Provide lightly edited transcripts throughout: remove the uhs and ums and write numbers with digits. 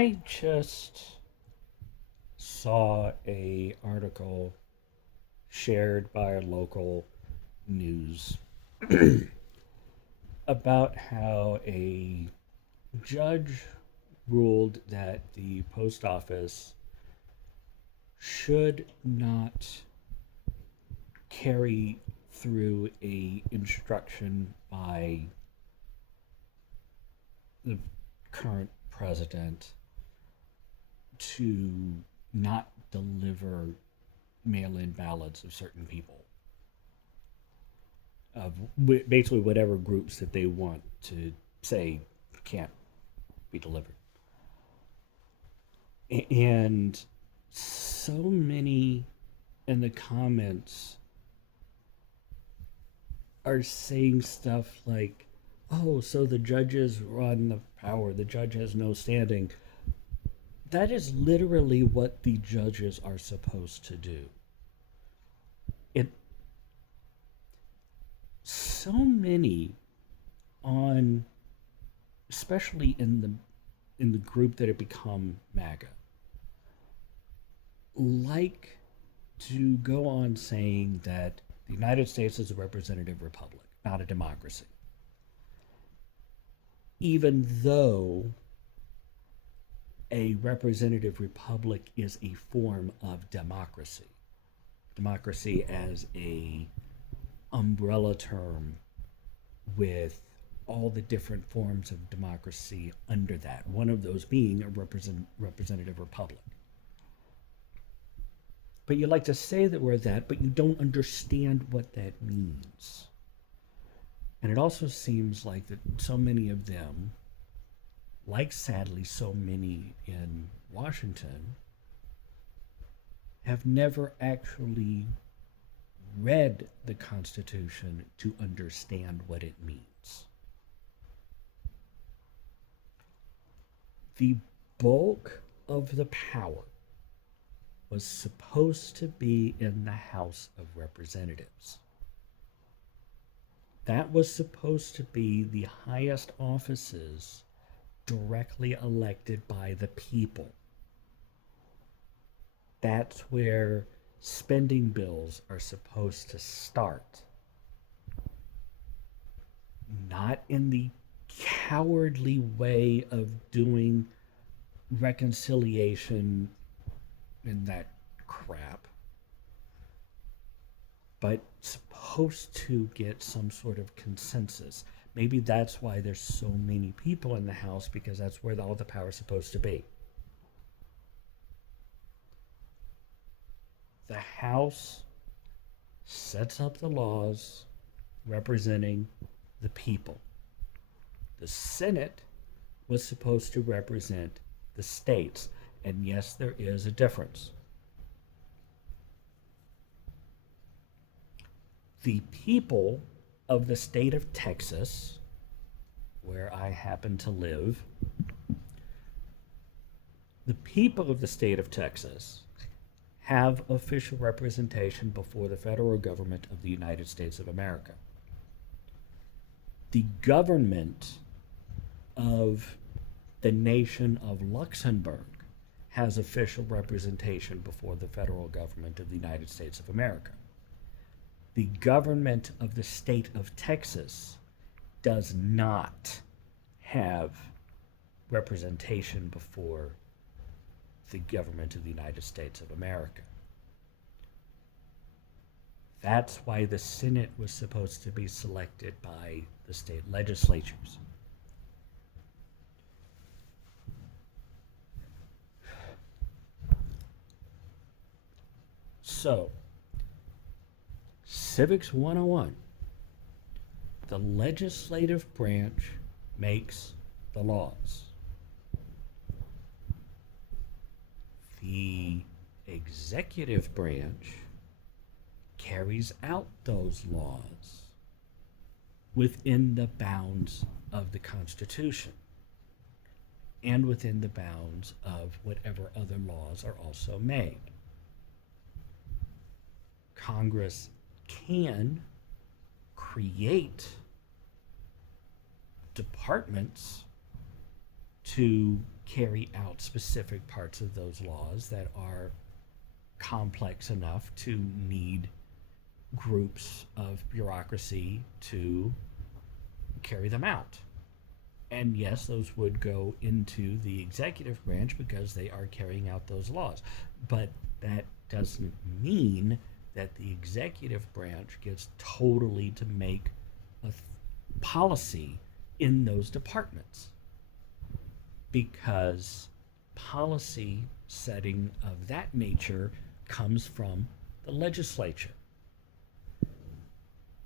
I just saw a article shared by a local news about how a judge ruled that the post office should not carry through a instruction by the current president to not deliver mail-in ballots of certain people, of basically whatever groups that they want to say can't be delivered. And so many in the comments are saying stuff like, oh, so the judges run the power, the judge has no standing. That is literally what the judges are supposed to do. It so many on, especially in the group that have become MAGA, like to go on saying that the United States is a representative republic, not a democracy, even though a representative republic is a form of democracy. Democracy as a umbrella term with all the different forms of democracy under that. One of those being a representative republic. But you like to say that we're that, but you don't understand what that means. And it also seems like that so many of them, like sadly so many in Washington, have never actually read the Constitution to understand what it means. The bulk of the power was supposed to be in the House of Representatives. That was supposed to be the highest offices directly elected by the people. That's where spending bills are supposed to start. Not in the cowardly way of doing reconciliation and that crap, but supposed to get some sort of consensus. Maybe that's why there's so many people in the House, because that's where all the power is supposed to be. The House sets up the laws representing the people. The Senate was supposed to represent the states. And yes, there is a difference. The people of the state of Texas, where I happen to live, the people of the state of Texas have official representation before the federal government of the United States of America. The government of the nation of Luxembourg has official representation before the federal government of the United States of America. The government of the state of Texas does not have representation before the government of the United States of America. That's why the Senate was supposed to be selected by the state legislatures. So, Civics 101, the legislative branch makes the laws. The executive branch carries out those laws within the bounds of the Constitution and within the bounds of whatever other laws are also made. Congress can create departments to carry out specific parts of those laws that are complex enough to need groups of bureaucracy to carry them out. And yes, those would go into the executive branch because they are carrying out those laws. But that doesn't mean that the executive branch gets totally to make a policy in those departments, because policy setting of that nature comes from the legislature.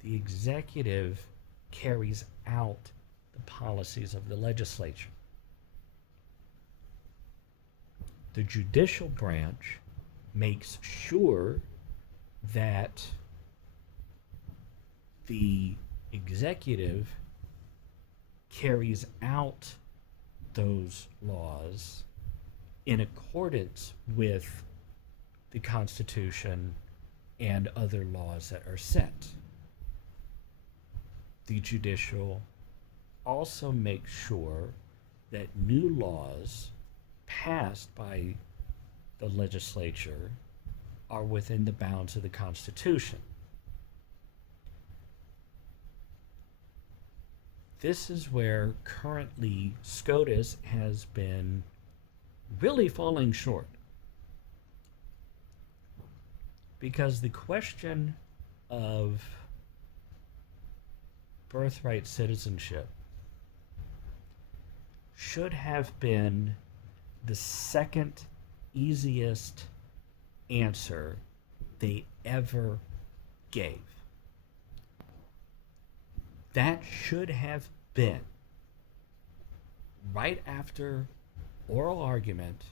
The executive carries out the policies of the legislature. The judicial branch makes sure that the executive carries out those laws in accordance with the Constitution and other laws that are set. The judicial also makes sure that new laws passed by the legislature are within the bounds of the Constitution. This is where currently SCOTUS has been really falling short. Because the question of birthright citizenship should have been the second easiest answer they ever gave. That should have been right after oral argument.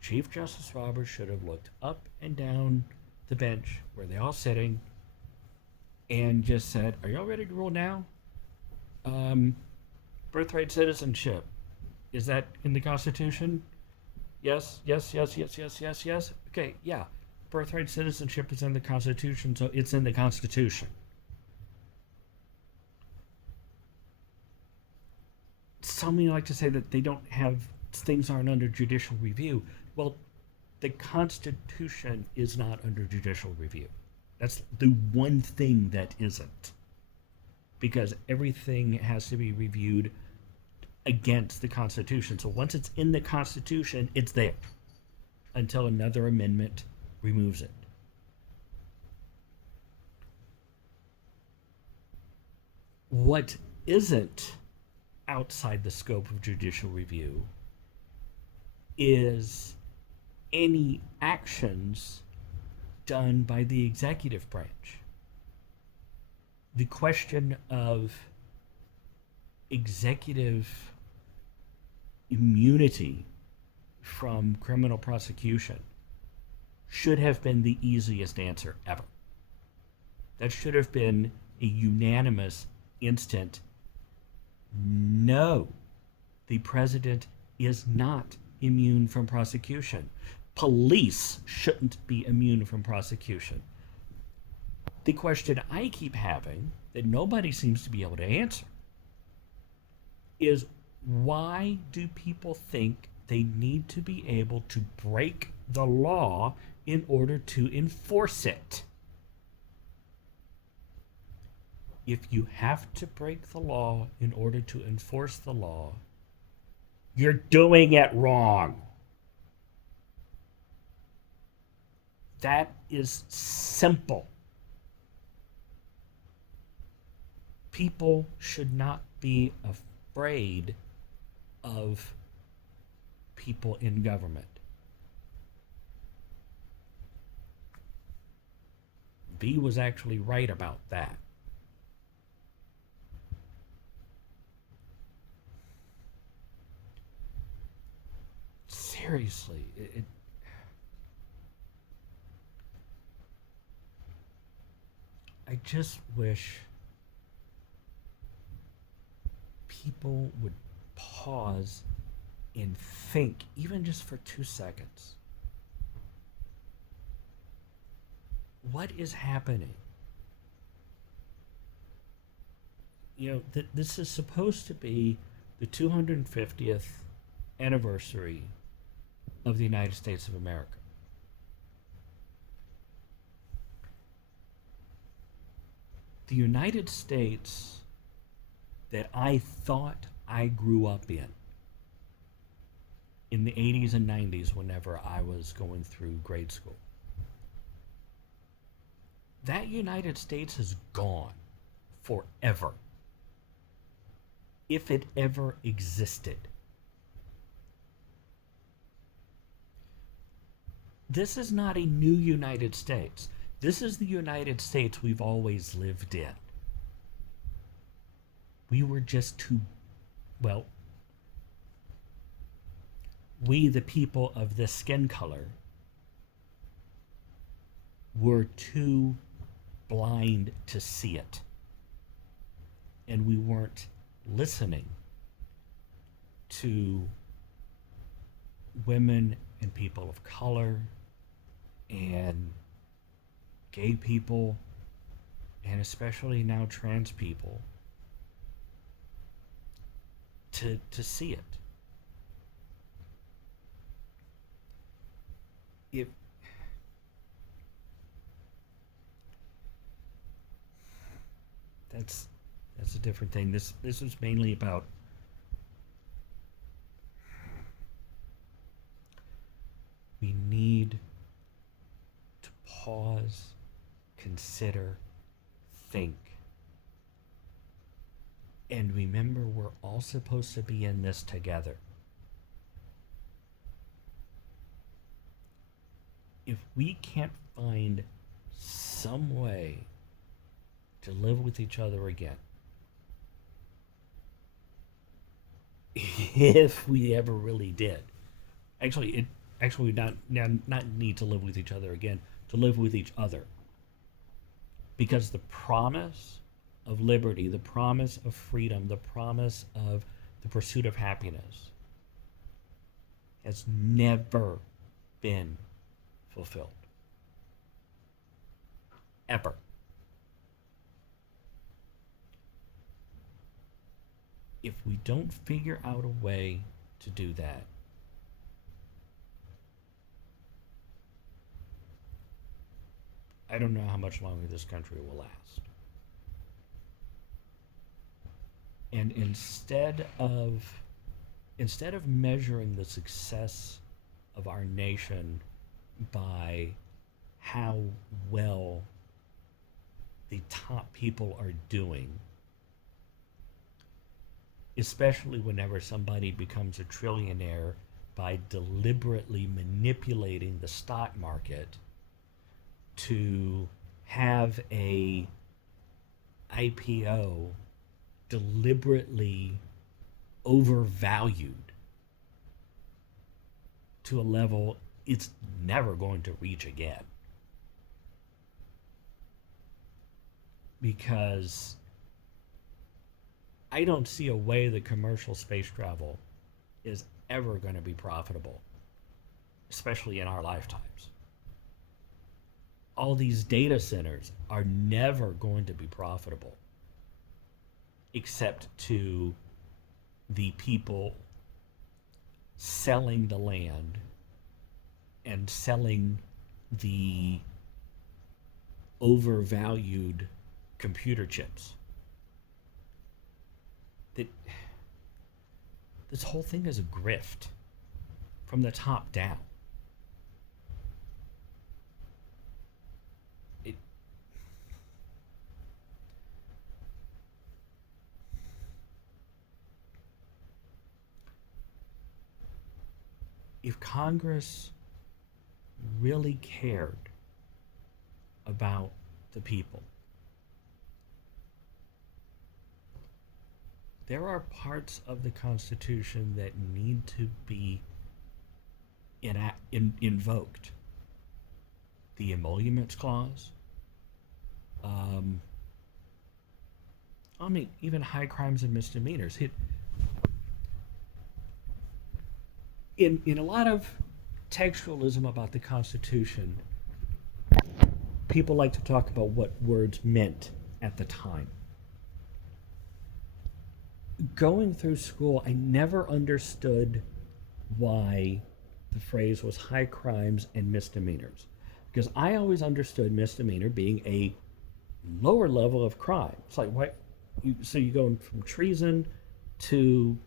Chief Justice Roberts should have looked up and down the bench where they're all sitting and just said, "Are y'all ready to rule now? Birthright citizenship, is that in the Constitution? Yes, yes, yes, yes, yes, yes, yes. Okay, yeah. Birthright citizenship is in the Constitution, so it's in the Constitution." Some like to say that they don't have, things aren't under judicial review. Well, the Constitution is not under judicial review. That's the one thing that isn't. Because everything has to be reviewed against the Constitution. So once it's in the Constitution, it's there until another amendment removes it. What isn't outside the scope of judicial review is any actions done by the executive branch. The question of executive immunity from criminal prosecution should have been the easiest answer ever. That should have been a unanimous instant no. The president is not immune from prosecution. Police shouldn't be immune from prosecution. The question I keep having that nobody seems to be able to answer is, why do people think they need to be able to break the law in order to enforce it? If you have to break the law in order to enforce the law, you're doing it wrong. That is simple. People should not be afraid of people in government. V was actually right about that. Seriously, I just wish people would pause and think, even just for 2 seconds. What is happening? You know, this is supposed to be the 250th anniversary of the United States of America. The United States that I thought I grew up in the 80s and 90s whenever I was going through grade school. That United States is gone forever, if it ever existed. This is not a new United States. This is the United States we've always lived in. We were just too, well, we, the people of this skin color, were too blind to see it. And we weren't listening to women and people of color and gay people, and especially now trans people, to see it. If that's a different thing. This is mainly about we need to pause, consider, think, and remember we're all supposed to be in this together. If we can't find some way to live with each other again, if we ever really did, actually not need to live with each other again, to live with each other, because the promise of liberty, the promise of freedom, the promise of the pursuit of happiness has never been fulfilled. Ever. If we don't figure out a way to do that, I don't know how much longer this country will last. And instead of measuring the success of our nation by how well the top people are doing, especially whenever somebody becomes a trillionaire by deliberately manipulating the stock market to have a IPO deliberately overvalued to a level it's never going to reach again. Because I don't see a way that commercial space travel is ever going to be profitable, especially in our lifetimes. All these data centers are never going to be profitable, except to the people selling the land and selling the overvalued computer chips. This whole thing is a grift from the top down. If Congress really cared about the people, there are parts of the Constitution that need to be invoked. The Emoluments Clause, even high crimes and misdemeanors. In a lot of textualism about the Constitution, people like to talk about what words meant at the time. Going through school, I never understood why the phrase was high crimes and misdemeanors. Because I always understood misdemeanor being a lower level of crime. It's like, what? So you go from treason to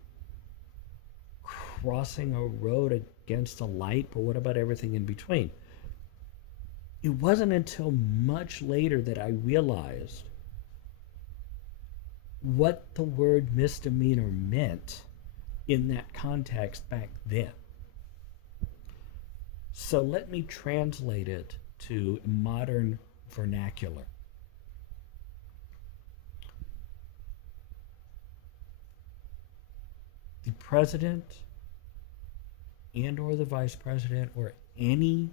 crossing a road against a light, but what about everything in between? It wasn't until much later that I realized what the word misdemeanor meant in that context back then. So let me translate it to modern vernacular. The president and or the vice president or any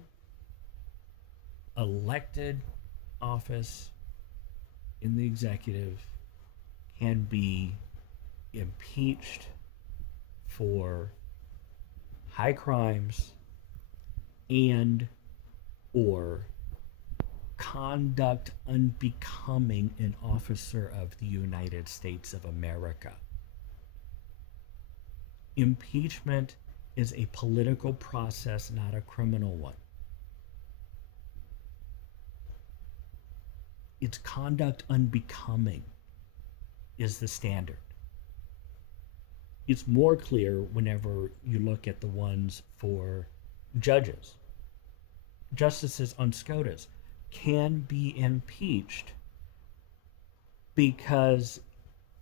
elected office in the executive can be impeached for high crimes and or conduct unbecoming an officer of the United States of America. Impeachment is a political process, not a criminal one. It's conduct unbecoming is the standard. It's more clear whenever you look at the ones for judges. Justices on SCOTUS can be impeached because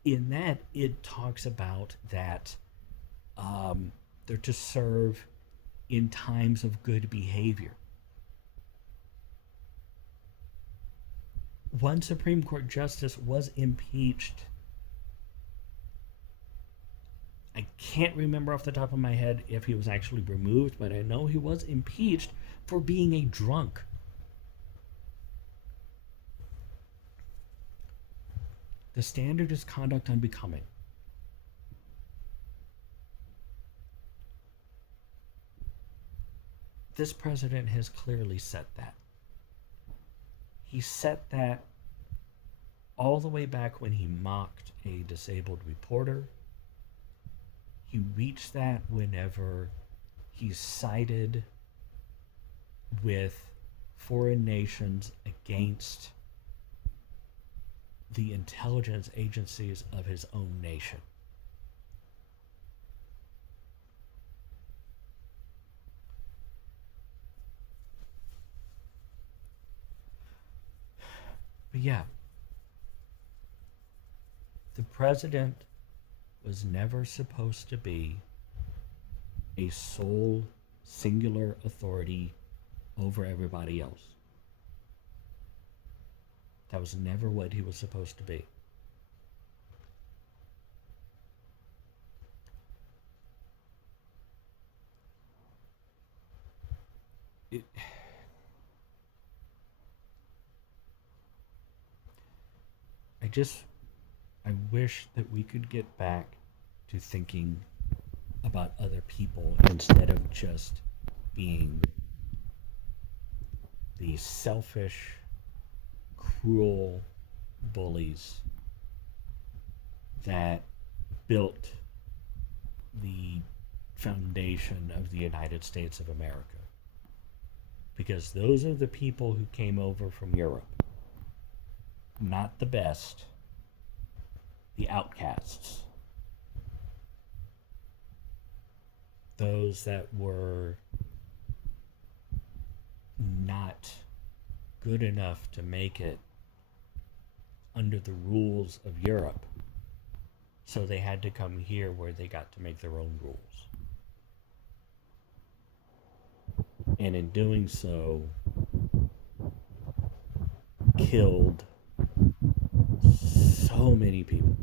in that it talks about that they're to serve in times of good behavior. One Supreme Court justice was impeached. I can't remember off the top of my head if he was actually removed, but I know he was impeached for being a drunk. The standard is conduct unbecoming. This president has clearly set that. He set that all the way back when he mocked a disabled reporter. He reached that whenever he sided with foreign nations against the intelligence agencies of his own nation. But yeah, the president was never supposed to be a sole, singular authority over everybody else. That was never what he was supposed to be. I wish that we could get back to thinking about other people instead of just being the selfish, cruel bullies that built the foundation of the United States of America. Because those are the people who came over from Europe. Not the best, the outcasts. Those that were not good enough to make it under the rules of Europe. So they had to come here where they got to make their own rules. And in doing so, killed so many people.